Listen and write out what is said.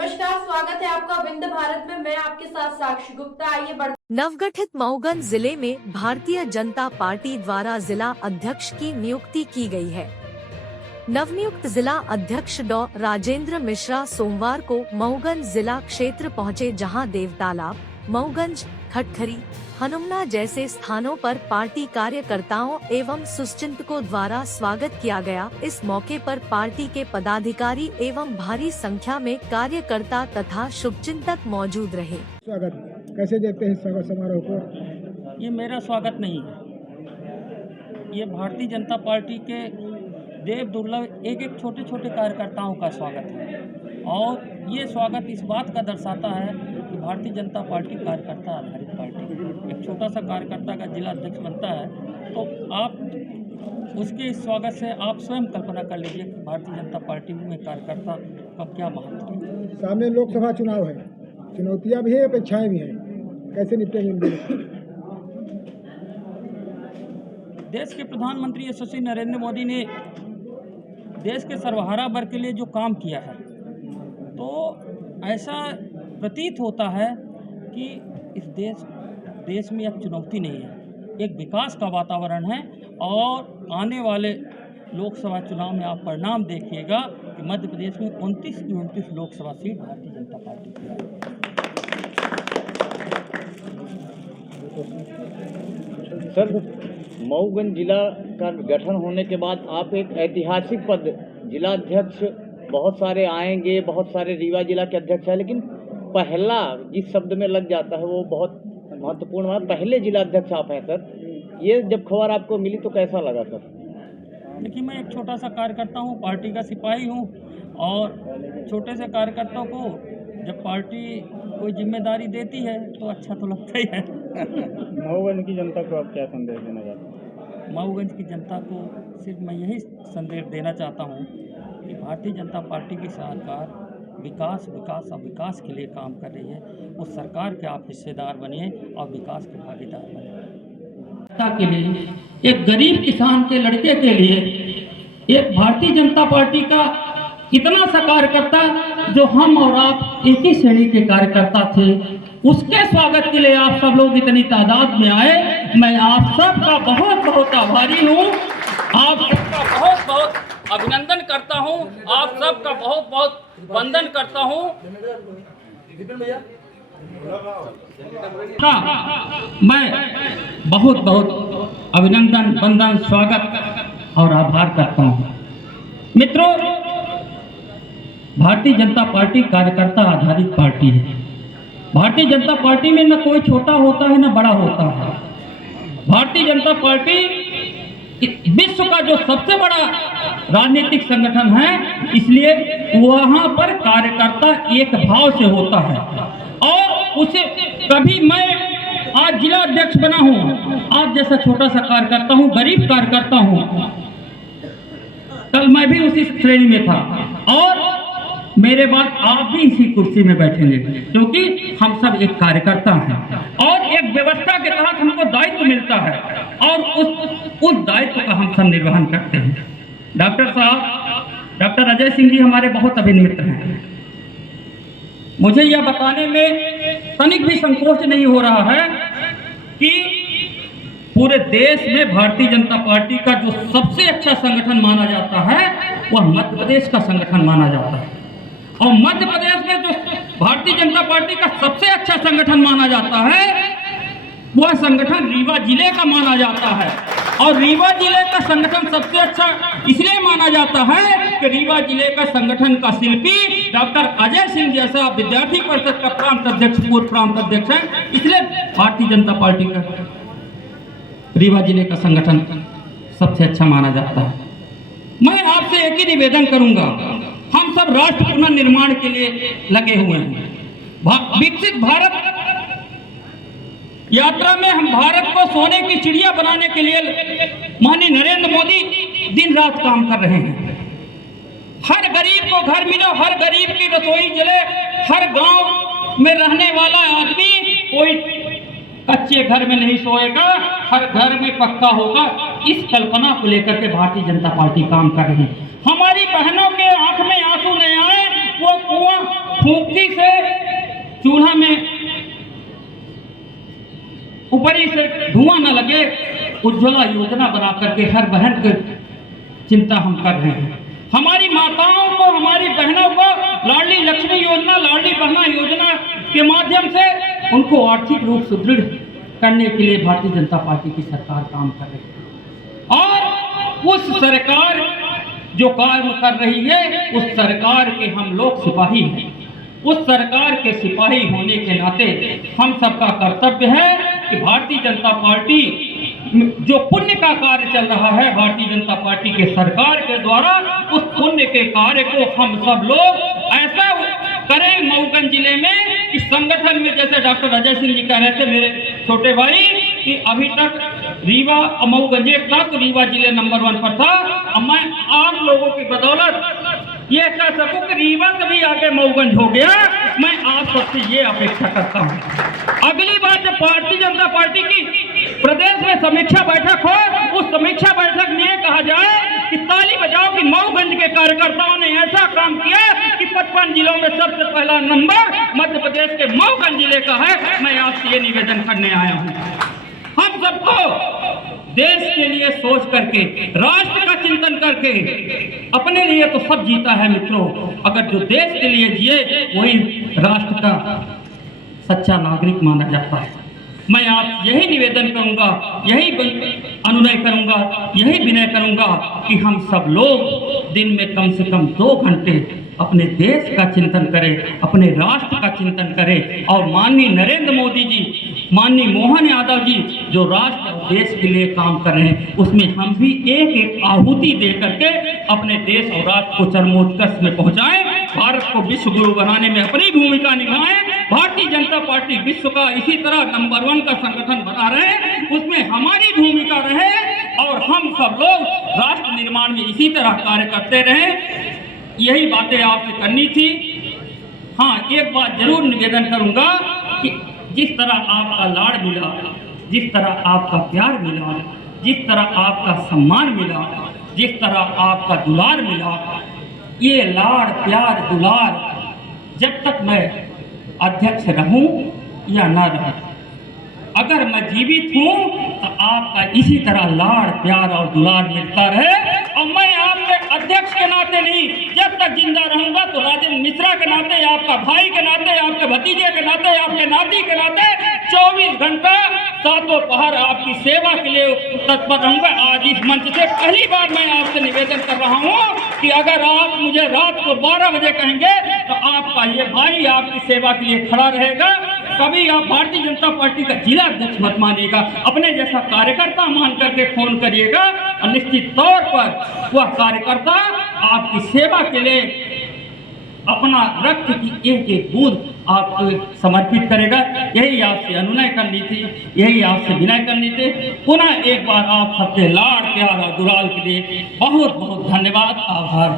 नमस्कार, स्वागत है आपका विंध्य भारत में। मैं आपके साथ साक्षी गुप्ता। आइए नवगठित मऊगंज जिले में भारतीय जनता पार्टी द्वारा जिला अध्यक्ष की नियुक्ति की गई है। नवनियुक्त जिला अध्यक्ष डॉ. राजेंद्र मिश्रा सोमवार को मऊगंज जिला क्षेत्र पहुंचे, जहां देवतालाब, मऊगंज, खटखरी, हनुमना जैसे स्थानों पर पार्टी कार्यकर्ताओं एवं शुभचिंतकों द्वारा स्वागत किया गया। इस मौके पर पार्टी के पदाधिकारी एवं भारी संख्या में कार्यकर्ता तथा शुभचिंतक मौजूद रहे। स्वागत कैसे देखते हैं स्वागत समारोह को? ये मेरा स्वागत नहीं है, ये भारतीय जनता पार्टी के देव दुर्लभ एक छोटे छोटे कार्यकर्ताओं का स्वागत है। और ये स्वागत इस बात का दर्शाता है कि भारतीय जनता पार्टी कार्यकर्ता आधारित पार्टी। एक छोटा सा कार्यकर्ता का जिला अध्यक्ष बनता है तो आप उसके इस स्वागत से आप स्वयं कल्पना कर लीजिए कि भारतीय जनता पार्टी में कार्यकर्ता का क्या महत्व है। सामने लोकसभा चुनाव है, चुनौतियां भी है, अपेक्षाएं भी हैं, कैसे निपटेंगे? देश के प्रधानमंत्री यशस्वी नरेंद्र मोदी ने देश के सर्वहारा वर्ग के लिए जो काम किया है, तो ऐसा प्रतीत होता है कि इस देश में एक चुनौती नहीं है, एक विकास का वातावरण है। और आने वाले लोकसभा चुनाव में आप परिणाम देखिएगा कि मध्य प्रदेश में 29 की 29 लोकसभा सीट भारतीय जनता पार्टी की है। सर, मऊगंज जिला का गठन होने के बाद आप एक ऐतिहासिक पद जिला अध्यक्ष, बहुत सारे आएंगे, बहुत सारे रीवा जिला के अध्यक्ष हैं, लेकिन पहला जिस शब्द में लग जाता है वो बहुत महत्वपूर्ण है। पहले जिला अध्यक्ष आप हैं सर, ये जब खबर आपको मिली तो कैसा लगा सर? देखिए, मैं एक छोटा सा कार्यकर्ता हूँ, पार्टी का सिपाही हूँ, और छोटे से कार्यकर्ता को जब पार्टी कोई जिम्मेदारी देती है तो अच्छा तो लगता ही है। मऊगंज की जनता को आप क्या संदेश देना चाहते हैं? मऊगंज की जनता को सिर्फ मैं यही संदेश देना चाहता हूँ कि भारतीय जनता पार्टी की सरकार विकास और विकास के लिए काम कर रही है। उस सरकार के आप हिस्सेदार बनिए और विकास के भागीदार बनिए। के लिए, एक गरीब किसान के लड़के के लिए एक भारतीय जनता पार्टी का इतना सा कार्यकर्ता, जो हम और आप एक ही श्रेणी के कार्यकर्ता थे, उसके स्वागत के लिए आप सब लोग इतनी तादाद में आए। मैं आप सबका बहुत बहुत आभारी हूँ, आप सबका बहुत बहुत अभिनंदन करता हूँ, आप सबका बहुत बहुत वंदन करता हूँ। मैं बहुत बहुत अभिनंदन, वंदन, स्वागत और आभार करता हूँ। मित्रों, भारतीय जनता पार्टी कार्यकर्ता आधारित पार्टी है। भारतीय जनता पार्टी में न कोई छोटा होता है न बड़ा होता है। भारतीय जनता पार्टी विश्व का जो सबसे बड़ा राजनीतिक संगठन है, इसलिए वहां पर कार्यकर्ता एक भाव से होता है। और उसे कभी मैं आज जिला अध्यक्ष बना हूं, आज जैसा छोटा सा कार्यकर्ता हूं, गरीब कार्यकर्ता हूं, कल मैं भी उसी श्रेणी में था और मेरे बाद आप भी इसी कुर्सी में बैठेंगे, क्योंकि हम सब एक कार्यकर्ता हैं और एक व्यवस्था के तहत हमको दायित्व मिलता है और उस दायित्व का हम सब निर्वहन करते हैं। डॉक्टर साहब, डॉक्टर अजय सिंह जी हमारे बहुत अभिन्न मित्र हैं। मुझे यह बताने में तनिक भी संकोच नहीं हो रहा है कि पूरे देश में भारतीय जनता पार्टी का जो सबसे अच्छा संगठन माना जाता है वह मध्य प्रदेश का संगठन माना जाता है। और मध्य प्रदेश में जो भारतीय जनता पार्टी का सबसे अच्छा संगठन माना जाता है वह संगठन रीवा जिले का माना जाता है। और रीवा जिले का संगठन सबसे अच्छा इसलिए माना जाता है कि रीवा जिले का संगठन का शिल्पी डॉक्टर अजय सिंह जैसा विद्यार्थी परिषद का प्रांत अध्यक्ष, पूर्व प्रांत अध्यक्ष है, इसलिए भारतीय जनता पार्टी का रीवा जिले का संगठन सबसे अच्छा माना जाता है। मैं आपसे एक ही निवेदन करूंगा, हम सब राष्ट्र पुनर्निर्माण के लिए लगे हुए हैं। विकसित भारत यात्रा में हम भारत को सोने की चिड़िया बनाने के लिए माननीय नरेंद्र मोदी दिन रात काम कर रहे हैं। हर गरीब को घर मिले, हर गरीब की रसोई जले, हर गांव में रहने वाला आदमी कोई कच्चे घर में नहीं सोएगा, हर घर में पक्का होगा। इस कल्पना को लेकर के भारतीय जनता पार्टी काम कर रही है। हमारी बहनों के आंख में आंसू नहीं आए, वो कुआं फूंक चूल्हा में ऊपरी से धुआं न लगे, उज्ज्वला योजना बना करके हर बहन की चिंता हम कर रहे हैं। हमारी माताओं को, हमारी बहनों को लाडली लक्ष्मी योजना, लाडली बहना योजना के माध्यम से उनको आर्थिक रूप सुदृढ़ करने के लिए भारतीय जनता पार्टी की सरकार काम कर रही है। और उस सरकार जो काम कर रही है, उस सरकार के हम लोग सिपाही हैं। उस सरकार के सिपाही होने के नाते हम सबका कर्तव्य है कि भारतीय जनता पार्टी जो पुण्य का कार्य चल रहा है भारतीय जनता पार्टी के सरकार के द्वारा, उस पुण्य के कार्य को हम सब लोग ऐसा करें मऊगंज जिले में इस संगठन में, जैसे डॉक्टर अजय सिंह जी कह रहे थे मेरे छोटे भाई कि अभी तक रीवा मऊगंज एक था तो रीवा जिले नंबर 1 पर था। अब मैं आप लोगों की बदौलत ये कह सकूं कि रीवा से भी आगे मऊगंज हो गया। मैं आप सबसे ये अपेक्षा करता हूं, अगली बार जब भारतीय जनता पार्टी की प्रदेश में समीक्षा बैठक हो, उस समीक्षा बैठक में ये कहा जाए कि ताली बजाओ कि मऊगंज के कार्यकर्ताओं ने ऐसा काम किया कि 55 जिलों में सबसे पहला नंबर मध्य प्रदेश के मऊगंज जिले का है। मैं आपसे ये निवेदन करने आया हूँ। हम सबको देश के लिए सोच करके, राष्ट्र का चिंतन करके, अपने लिए तो सब जीता है मित्रों, अगर जो देश के लिए जिए वही राष्ट्र का सच्चा नागरिक माना जाता है। मैं आप यही निवेदन करूंगा, यही अनुनय करूंगा, यही विनय करूंगा कि हम सब लोग दिन में कम से कम 2 घंटे अपने देश का चिंतन करें, अपने राष्ट्र का चिंतन करें। और माननीय नरेंद्र मोदी जी, माननीय मोहन यादव जी जो राष्ट्र और देश के लिए काम कर रहे हैं, उसमें हम भी एक एक आहुति दे करके अपने देश और राष्ट्र को चरमोत्कर्ष में पहुंचाएं, भारत को विश्व गुरु बनाने में अपनी भूमिका निभाएं। भारतीय जनता पार्टी विश्व का इसी तरह नंबर 1 का संगठन बना रहे, उसमें हमारी भूमिका रहे और हम सब लोग राष्ट्र निर्माण में इसी तरह कार्य करते रहें। यही बातें आपसे करनी थी। हाँ, एक बात जरूर निवेदन करूंगा कि जिस तरह आपका लाड़ मिला, जिस तरह आपका प्यार मिला, जिस तरह आपका सम्मान मिला, जिस तरह आपका दुलार मिला, ये लाड़ प्यार दुलार जब तक मैं अध्यक्ष रहूं या ना रहूं, अगर मैं जीवित हूं तो आपका इसी तरह लाड़ प्यार और दुलार मिलता रहे। और मैं आपके अध्यक्ष के नाते नहीं, जब तक जिंदा रहूंगा तो राजेंद्र मिश्रा के नाते, आपका भाई के नाते, आपके भतीजे के नाते, आपके नाती के नाते 24 घंटा 7 पहर आपकी सेवा के लिए तत्पर रहूंगा। आज इस मंच से पहली बार मैं आपसे निवेदन कर रहा हूं कि अगर आप मुझे रात को 12 बजे कहेंगे तो आपका ये भाई आपकी सेवा के लिए खड़ा रहेगा। कभी आप भारतीय जनता पार्टी का जिला अध्यक्ष मत मानिएगा, अपने जैसा कार्यकर्ता मान करके फोन करिएगा और निश्चित तौर पर वह कार्यकर्ता आपकी सेवा के लिए अपना रक्त की एक एक बूंद आपको समर्पित करेगा। यही आपसे अनुनय करनी थी, यही आपसे विनय करनी थी। पुनः एक बार आप सबके लाड़ प्यार और दुलार के लिए बहुत बहुत धन्यवाद, आभार।